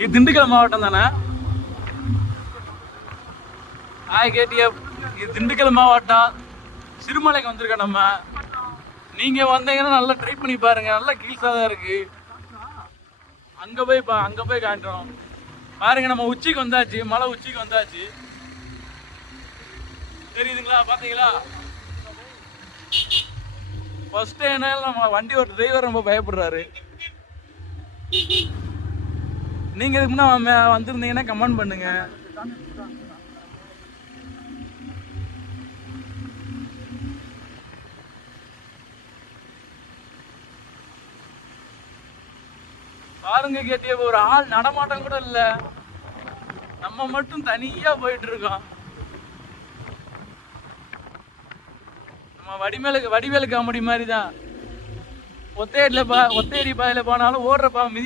இது திண்டுக்கல் மாவட்டம் தானே? கேடிஎஃப் இது திண்டுக்கல் மாவட்டம் சிறுமலைக்கு வந்திருக்கோம் நம்ம. நீங்க வந்தீங்கன்னா நல்லா ட்ரை பண்ணி பாருங்க, நல்லா கீழ்ஸா தான் இருக்கு. அங்க போய் காட்டுறோம் பாருங்க. நம்ம உச்சிக்கு வந்தாச்சு, மலை உச்சிக்கு வந்தாச்சு. தெரியுதுங்களா? பாத்தீங்களா? ஃபர்ஸ்ட் என்ன நம்ம வண்டி ஒரு டிரைவர் ரொம்ப பயப்படுறாரு. நீங்க இதுக்கு முன்ன வந்திருந்தீங்கன்னா கமெண்ட் பண்ணுங்க. பாருங்க கேட்டிய ஒரு ஆள் நடமாட்டம் கூட இல்ல, நம்ம மட்டும் தனியா போயிட்டு இருக்கோம். நம்ம வடிவேலு காமெடி மாதிரி தான். ஒத்தையடி பாதையில போனாலும் ஓடுறப்பா மிதி